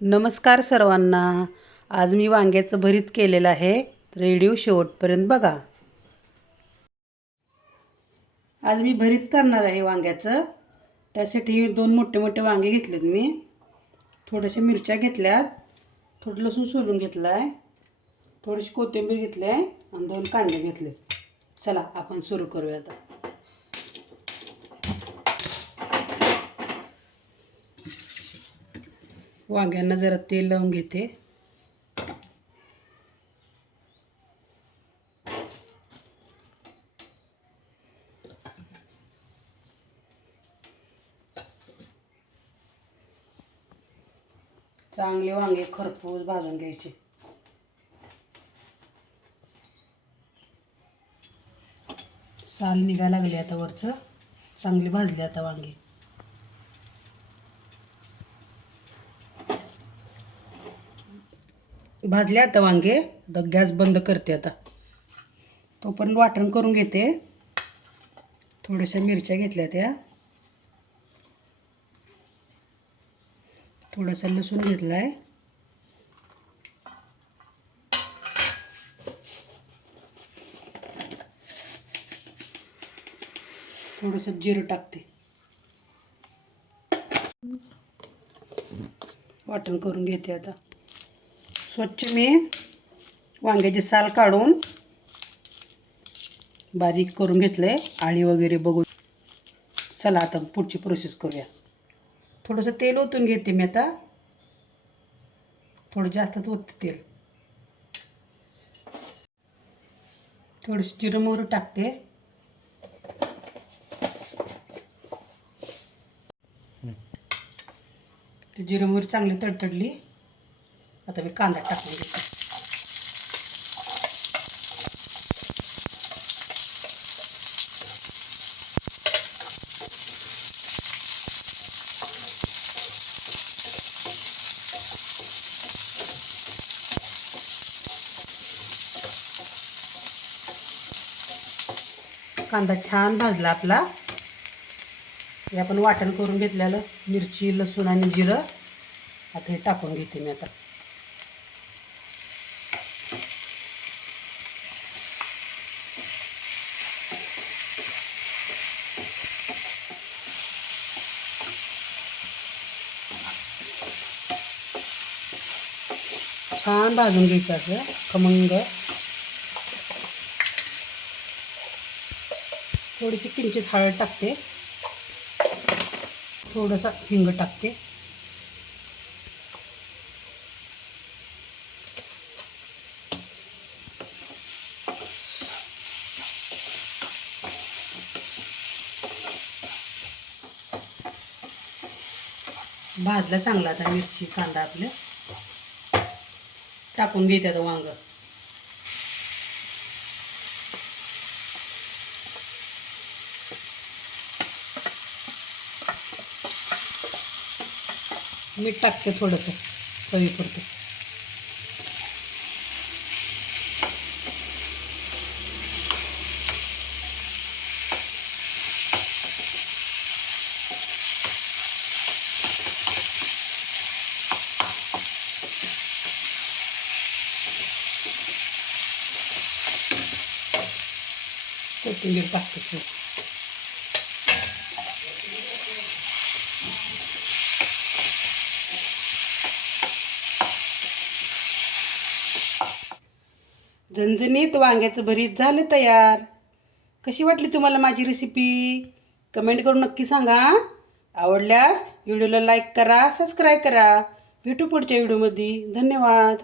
नमस्कार सर्वांना. आज मी वांग्याचं भरीत केलेलं आहे. व्हिडिओ शेवटपर्यंत बघा. आज मी भरीत करणार आहे वांग्याचं. त्यासाठी 2 मोठे मोठे वांगे घेतलेत मी. थोड्याशा मिरच्या घेतल्यात, थोडं लसूण सोलून घेतलं आहे, थोडीशी कोथिंबीर घेतली आहे आणि 2 कांदे घेतले. चला आपण सुरू करूया आता. वांग्यांना जरा तेल लावून घेते. चांगले वांगे खरपूस भाजून घ्यायचे. साल निघायला लागले आता वरचं. चांगली भाजली आता वांगे. भाजले आता वांगे. गॅस बंद करते आता. तोपर्यंत वाटण करून घेते. थोड्याशा मिरच्या घेतल्या त्या, थोडासा लसूण घेतला आहे, थोडंसं जिरं टाकते. वाटण करून घेते आता. स्वच्छ मी वांग्याची साल काढून बारीक करून घेतलंय, आळी वगैरे बघून. चला आता पुढची प्रोसेस करूया. थोडंसं तेल ओतून घेते मी आता. थोडं जास्तच ओतते तेल. थोडीशी जिरं मोहरी टाकते. जिरं मोहरी चांगली तडतडली. आता मी कांदा टाकून घेते. कांदा छान भाजला आपला. हे आपण वाटण करून घेतलेलं मिरची, लसूण आणि जिरं आता हे टाकून घेते मी आता. छान भाजून घ्यायचं असं खमंग. थोडीशी किंचित हळद टाकते, थोडंसं हिंग टाकते. भाजला चांगला आता मिरची कांदा आपले. टाकून घेते आता वांग. मीठ टाकते थोडंसं चवीपुरतं. कोथिंबीर टाकते थोडी. झणझणीत वांग्याचं भरीत झालं तयार. कशी वाटली तुम्हाला माझी रेसिपी? कमेंट करून नक्की सांगा. आवडल्यास व्हिडिओला लाईक करा, सबस्क्राईब करा. भेटू पुढच्या व्हिडिओमध्ये. धन्यवाद.